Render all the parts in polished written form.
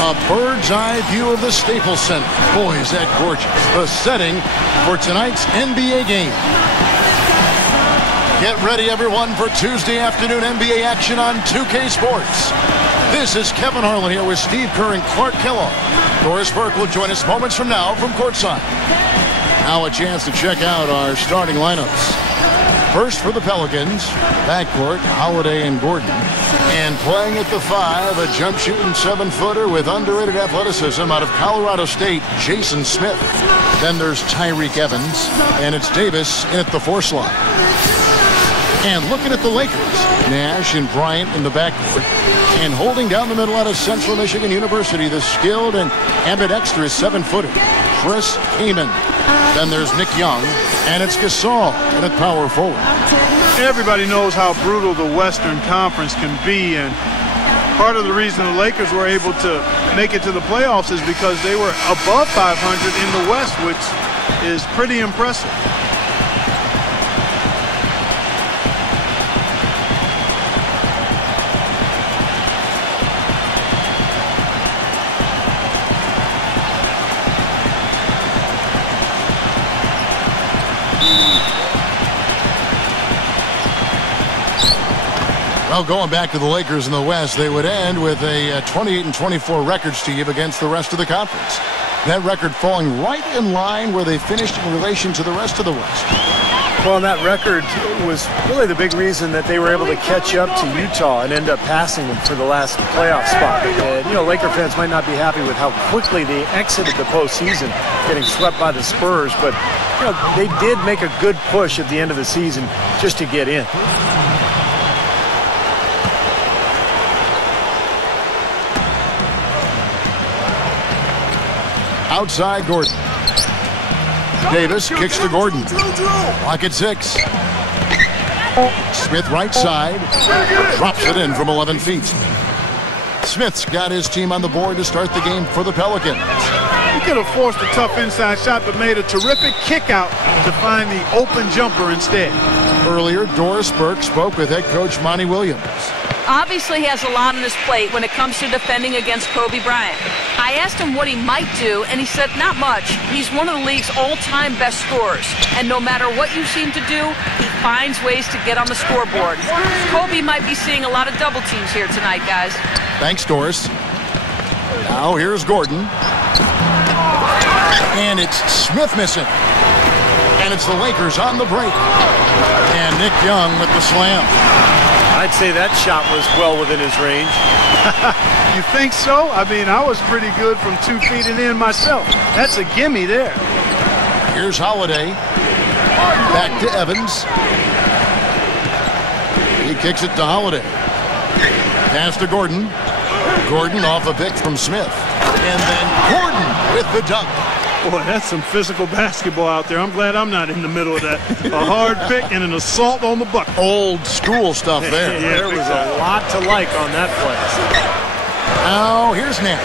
A bird's eye view of the Staples Center. Boy, is that gorgeous. The setting for tonight's NBA game. Get ready, everyone, for Tuesday afternoon NBA action on 2K Sports. This is Kevin Harlan here with Steve Kerr and Clark Kellogg. Doris Burke will join us moments from now from courtside. Now a chance to check out our starting lineups. First for the Pelicans, backcourt, Holiday and Gordon. And playing at the 5, a jump shooting 7-footer with underrated athleticism out of Colorado State, Jason Smith. Then there's Tyreke Evans, and it's Davis in at the 4 slot. And looking at the Lakers, Nash and Bryant in the backcourt. And holding down the middle out of Central Michigan University, the skilled and ambidextrous 7-footer, Chris Kaman. Then there's Nick Young, and it's Gasol in at power forward. Everybody knows how brutal the Western Conference can be, and part of the reason the Lakers were able to make it to the playoffs is because they were above 500 in the West, which is pretty impressive. Well, going back to the Lakers in the West, they would end with a 28-24 record, Steve, against the rest of the conference. That record falling right in line where they finished in relation to the rest of the West. Well, and that record was really the big reason that they were able to catch up to Utah and end up passing them for the last playoff spot. And, you know, Laker fans might not be happy with how quickly they exited the postseason, getting swept by the Spurs, but, you know, they did make a good push at the end of the season just to get in. Outside Gordon. Davis kicks to Gordon. Clock at 6. Smith right side. Drops it in from 11 feet. Smith's got his team on the board to start the game for the Pelicans. He could have forced a tough inside shot, but made a terrific kick out to find the open jumper instead. Earlier, Doris Burke spoke with head coach Monty Williams. Obviously, he has a lot on his plate when it comes to defending against Kobe Bryant. I asked him what he might do, and he said not much. He's one of the league's all-time best scorers, and no matter what you seem to do, he finds ways to get on the scoreboard. Kobe might be seeing a lot of double teams here tonight, guys. Thanks, Doris. Now here's Gordon. And it's Smith missing. And it's the Lakers on the break. And Nick Young with the slam. I'd say that shot was well within his range. You think so? I mean, I was pretty good from 2 feet and in myself. That's a gimme there. Here's Holiday. Back to Evans. He kicks it to Holiday. Pass to Gordon. Gordon off a pick from Smith. And then Gordon with the dunk. Boy, that's some physical basketball out there. I'm glad I'm not in the middle of that. A hard pick and an assault on the bucket. Old school stuff there. Yeah, there was a lot to like on that play. Now here's Nash.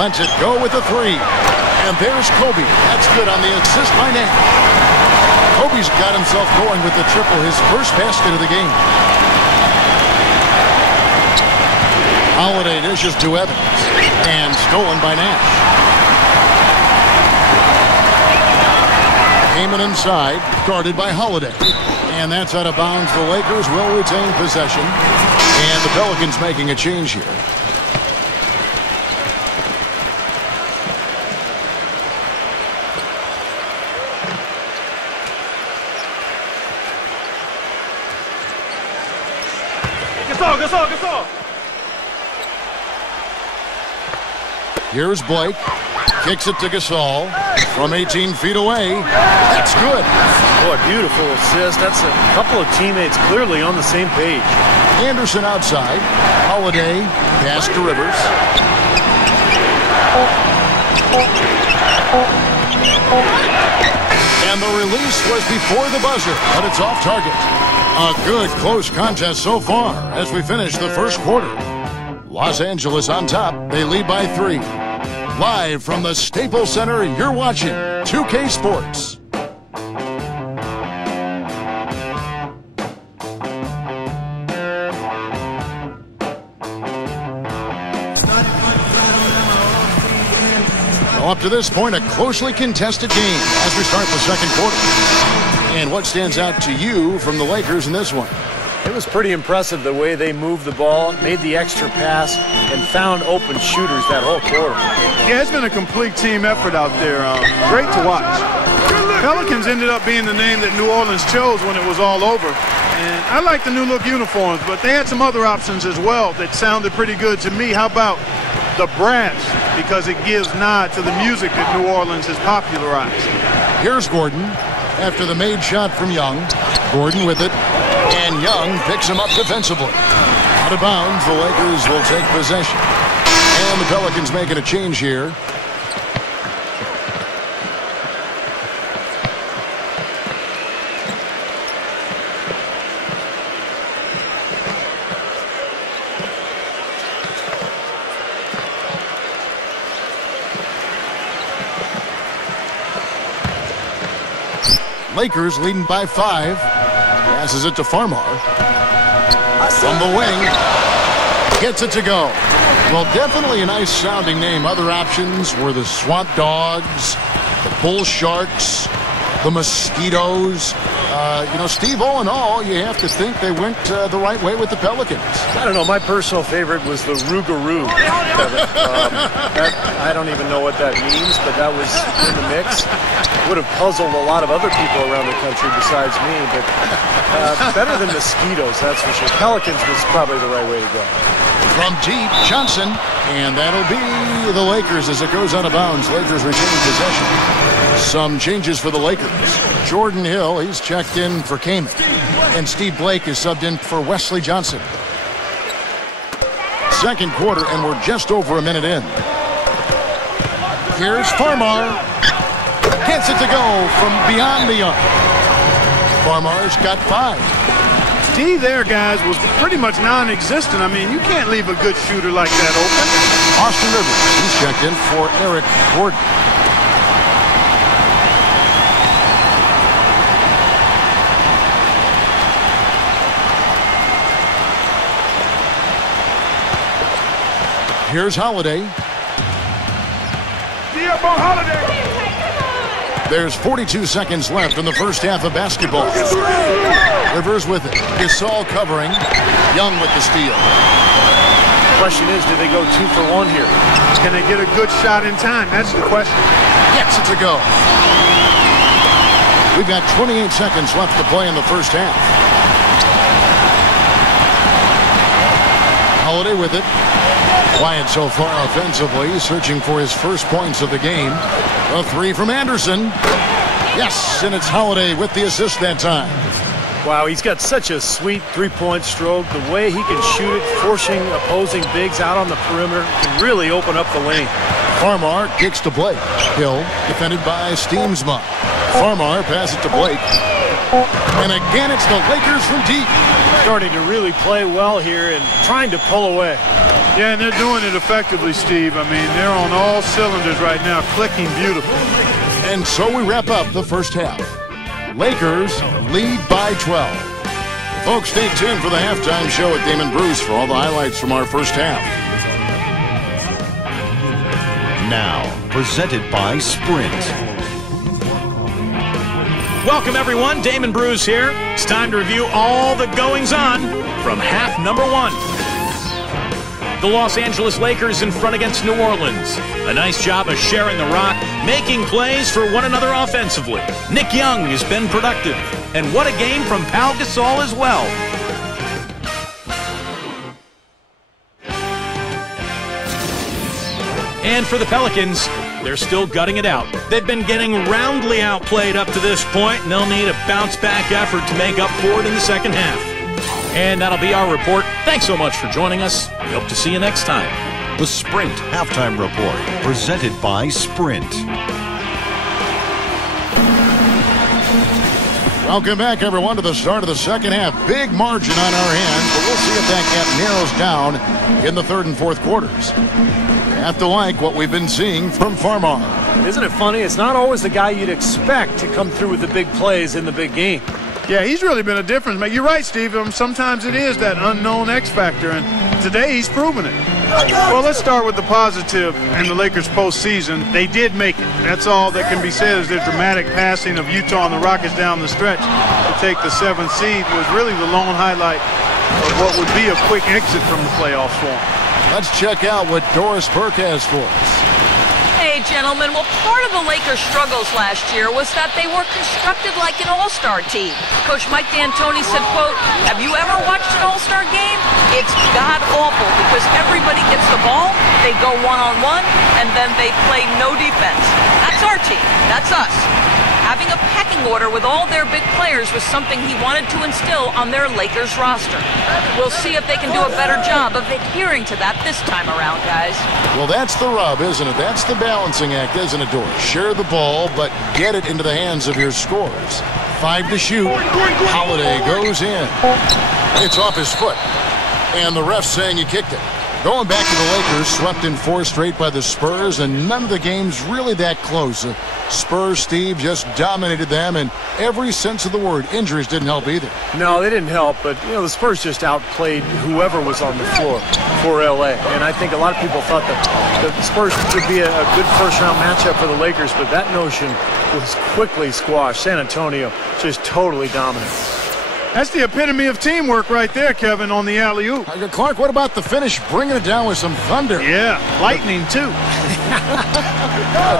Lets it go with the 3. And there's Kobe. That's good on the assist by Nash. Kobe's got himself going with the triple, his first basket of the game. Holiday dishes to Evans. And stolen by Nash. Kaman inside, guarded by Holiday. And that's out of bounds. The Lakers will retain possession. And the Pelicans making a change here. Gasol. Here's Blake. Kicks it to Gasol from 18 feet away. That's good. Boy, beautiful assist. That's a couple of teammates clearly on the same page. Anderson outside. Holiday pass to Rivers. And the release was before the buzzer, but it's off target. A good close contest so far as we finish the first quarter. Los Angeles on top. They lead by 3. Live from the Staples Center, you're watching 2K Sports. Up to this point, a closely contested game as we start the second quarter. And what stands out to you from the Lakers in this one? It was pretty impressive the way they moved the ball, made the extra pass, and found open shooters that whole quarter. Yeah, it's been a complete team effort out there. Great to watch. Pelicans ended up being the name that New Orleans chose when it was all over. And I like the new look uniforms, but they had some other options as well that sounded pretty good to me. How about the brass? Because it gives nod to the music that New Orleans has popularized. Here's Gordon after the made shot from Young. Gordon with it. And Young picks him up defensively. Out of bounds, the Lakers will take possession. And the Pelicans making a change here. Lakers leading by 5. Passes it to Farmar. From the wing. Gets it to go. Well, definitely a nice sounding name. Other options were the Swamp Dogs, the Bull Sharks, the Mosquitoes. Steve, all in all, you have to think they went the right way with the Pelicans. I don't know. My personal favorite was the Rougarou. I don't even know what that means, but that was in the mix. Would have puzzled a lot of other people around the country besides me, but better than Mosquitoes, that's for sure. Pelicans was probably the right way to go. From deep, Johnson, and that'll be the Lakers as it goes out of bounds. Lakers retaining possession. Some changes for the Lakers. Jordan Hill, he's checked in for Kaman, and Steve Blake is subbed in for Wesley Johnson. Second quarter, and we're just over a minute in. Here's Farmar. Gets it to go from beyond the arc. Farmar's got 5. D there, guys, was pretty much non-existent. I mean, you can't leave a good shooter like that open. Austin Rivers, he's checked in for Eric Gordon. Here's Holiday. There's 42 seconds left in the first half of basketball. Rivers with it. Gasol covering. Young with the steal. The question is, do they go 2 for 1 here? Can they get a good shot in time? That's the question. Gets it to go. We've got 28 seconds left to play in the first half. Holiday with it. Quiet so far offensively, searching for his first points of the game. A 3 from Anderson. Yes, and it's Holiday with the assist that time. Wow, he's got such a sweet three-point stroke. The way he can shoot it, forcing opposing bigs out on the perimeter, can really open up the lane. Farmar kicks to Blake. Hill defended by Steamsma. Farmar passes it to Blake. And again, it's the Lakers from deep. Starting to really play well here and trying to pull away. Yeah, and they're doing it effectively, Steve. I mean, they're on all cylinders right now, clicking beautiful. And so we wrap up the first half. Lakers lead by 12. Folks, stay tuned for the halftime show at Damon Bruce for all the highlights from our first half. Now, presented by Sprint. Welcome, everyone. Damon Bruce here. It's time to review all the goings-on from half number 1. The Los Angeles Lakers in front against New Orleans. A nice job of sharing the rock, making plays for one another offensively. Nick Young has been productive. And what a game from Pau Gasol as well. And for the Pelicans, they're still gutting it out. They've been getting roundly outplayed up to this point, and they'll need a bounce-back effort to make up for it in the second half. And that'll be our report. Thanks so much for joining us. We hope to see you next time. The Sprint Halftime Report, presented by Sprint. Welcome back, everyone, to the start of the second half. Big margin on our hands, but we'll see if that gap narrows down in the third and fourth quarters. You have to like what we've been seeing from Farmar. Isn't it funny? It's not always the guy you'd expect to come through with the big plays in the big game. Yeah, he's really been a difference maker. You're right, Steve. Sometimes it is that unknown X factor, and today he's proven it. Well, let's start with the positive in the Lakers postseason. They did make it. That's all that can be said is their dramatic passing of Utah and the Rockets down the stretch to take the 7th seed was really the lone highlight of what would be a quick exit from the playoffs for them. Let's check out what Doris Burke has for us. Hey, gentlemen, well, part of the Lakers' struggles last year was that they were constructed like an all-star team. Coach Mike D'Antoni said, quote, "Have you ever watched an all-star game? It's god-awful because everybody gets the ball, they go one-on-one, and then they play no defense. That's our team. That's us." Having a pecking order with all their big players was something he wanted to instill on their Lakers roster. We'll see if they can do a better job of adhering to that this time around, guys. Well, that's the rub, isn't it? That's the balancing act, isn't it, Doris? Share the ball, but get it into the hands of your scorers. 5 to shoot. Holiday goes in. It's off his foot. And the ref's saying he kicked it. Going back to the Lakers, swept in 4 straight by the Spurs, and none of the games really that close. Spurs, Steve, just dominated them in every sense of the word. Injuries didn't help either. No, they didn't help, but the Spurs just outplayed whoever was on the floor for LA. And I think a lot of people thought that the Spurs would be a good first-round matchup for the Lakers, but that notion was quickly squashed. San Antonio just totally dominant. That's the epitome of teamwork right there, Kevin, on the alley-oop. Clark, what about the finish, bringing it down with some thunder? Yeah, lightning, too.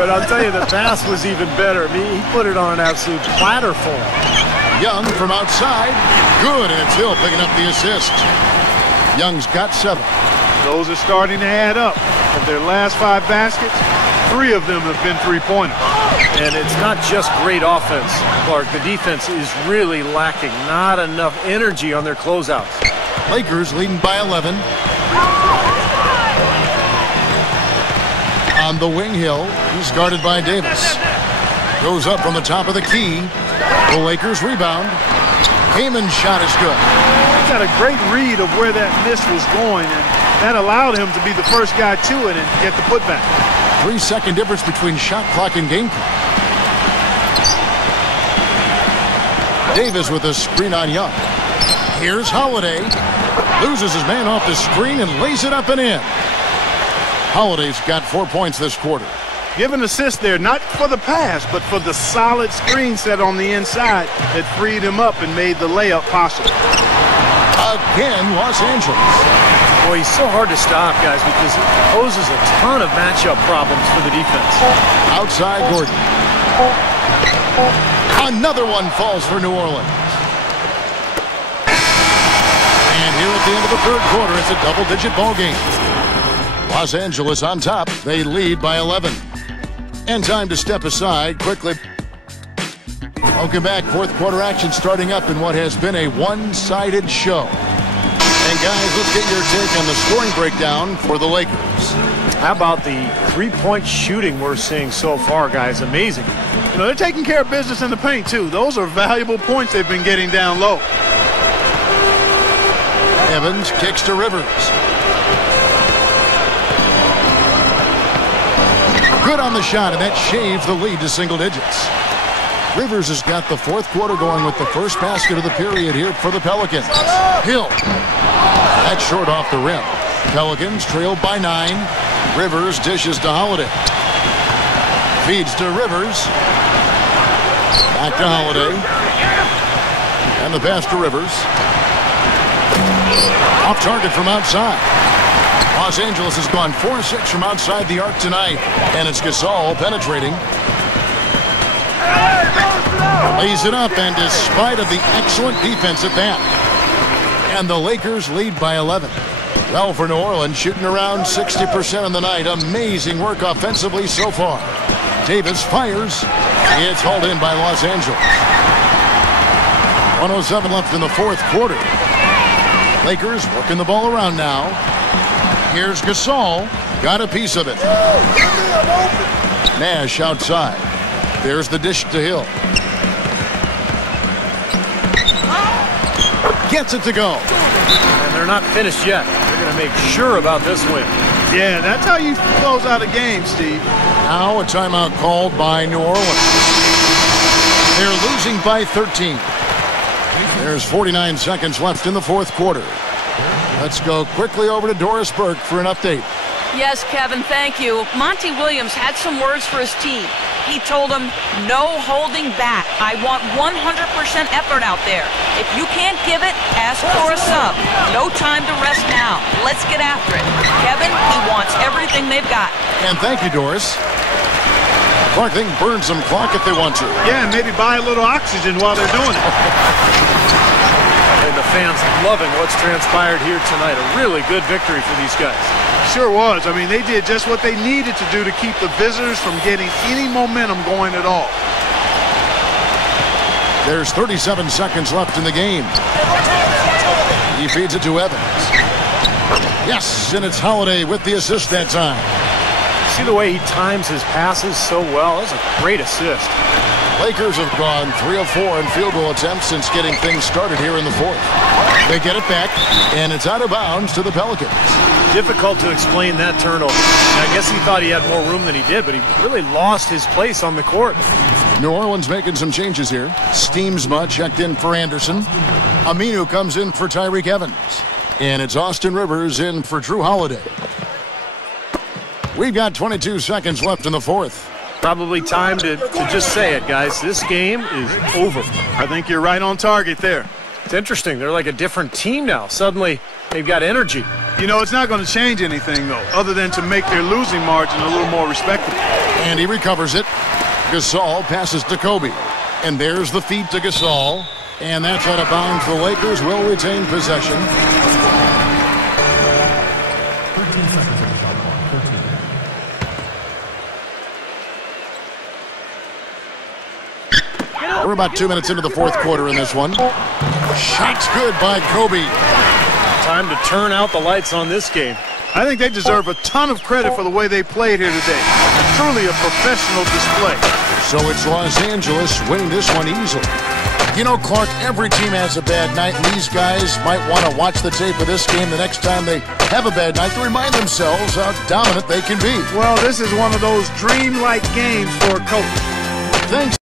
But I'll tell you, the pass was even better. I mean, he put it on an absolute platter for him. Young from outside. Good, and it's Hill picking up the assist. Young's got 7. Those are starting to add up. Of their last 5 baskets, 3 of them have been three-pointers. And it's not just great offense, Clark. The defense is really lacking. Not enough energy on their closeouts. Lakers leading by 11. On the wing, Hill. He's guarded by Davis. Goes up from the top of the key. The Lakers rebound. Heyman's shot is good. He got a great read of where that miss was going, and that allowed him to be the first guy to it and get the putback. 3-second difference between shot clock and game clock. Davis with a screen on Young. Here's Holiday. Loses his man off the screen and lays it up and in. Holiday's got 4 points this quarter. Give an assist there, not for the pass, but for the solid screen set on the inside that freed him up and made the layup possible. Again, Los Angeles. Boy, he's so hard to stop, guys, because he poses a ton of matchup problems for the defense. Outside Gordon. Another one falls for New Orleans. And here at the end of the 3rd quarter, it's a double-digit ball game. Los Angeles on top. They lead by 11. And time to step aside quickly. Welcome back. 4th quarter action starting up in what has been a one-sided show. And guys, let's get your take on the scoring breakdown for the Lakers. How about the 3-point shooting we're seeing so far, guys? Amazing. You know, they're taking care of business in the paint, too. Those are valuable points they've been getting down low. Evans kicks to Rivers. Good on the shot, and that shaves the lead to single digits. Rivers has got the 4th quarter going with the first basket of the period here for the Pelicans. Hill. That's short off the rim. Pelicans trailed by 9. Rivers dishes to Holiday. Feeds to Rivers. Back to Holiday. And the pass to Rivers. Off target from outside. Los Angeles has gone 4-6 from outside the arc tonight. And it's Gasol penetrating. Lays it up, and despite of the excellent defense at that. And the Lakers lead by 11. Well, for New Orleans, shooting around 60% on the night. Amazing work offensively so far. Davis fires. It's hauled in by Los Angeles. 1:07 left in the 4th quarter. Lakers working the ball around now. Here's Gasol. Got a piece of it. Nash outside. There's the dish to Hill. Gets it to go. And they're not finished yet. They're going to make sure about this win. Yeah, that's how you close out a game, Steve. Now a timeout called by New Orleans. They're losing by 13. There's 49 seconds left in the fourth quarter. Let's go quickly over to Doris Burke for an update. Yes, Kevin, thank you. Monty Williams had some words for his team. He told them, no holding back. I want 100% effort out there. If you can't give it, ask for a sub. No time to rest now. Let's get after it. Kevin, he wants everything they've got. And thank you, Doris. Clark, they can burn some clock if they want to. Yeah, and maybe buy a little oxygen while they're doing it. And the fans loving what's transpired here tonight. A really good victory for these guys. Sure was. I mean, they did just what they needed to do to keep the visitors from getting any momentum going at all. There's 37 seconds left in the game. He feeds it to Evans. Yes, and it's Holiday with the assist that time. See the way he times his passes so well? That's a great assist. Lakers have gone 3 of 4 in field goal attempts since getting things started here in the fourth. They get it back, and it's out of bounds to the Pelicans. Difficult to explain that turnover. I guess he thought he had more room than he did, but he really lost his place on the court. New Orleans making some changes here. Steamsma checked in for Anderson. Aminu comes in for Tyreek Evans. And it's Austin Rivers in for Drew Holiday. We've got 22 seconds left in the fourth. Probably time to just say it, guys. This game is over. I think you're right on target there. It's interesting. They're like a different team now. Suddenly, they've got energy. You know, it's not going to change anything, though, other than to make their losing margin a little more respectable. And he recovers it. Gasol passes to Kobe. And there's the feed to Gasol. And that's out of bounds. The Lakers will retain possession. 13 seconds on the shot clock. 13. We're about 2 minutes into the fourth quarter in this one. Shot's good by Kobe. Time to turn out the lights on this game. I think they deserve a ton of credit for the way they played here today. Truly a professional display. So it's Los Angeles winning this one easily. You know, Clark, every team has a bad night, and these guys might want to watch the tape of this game the next time they have a bad night to remind themselves how dominant they can be. Well, this is one of those dreamlike games for a coach. Thanks.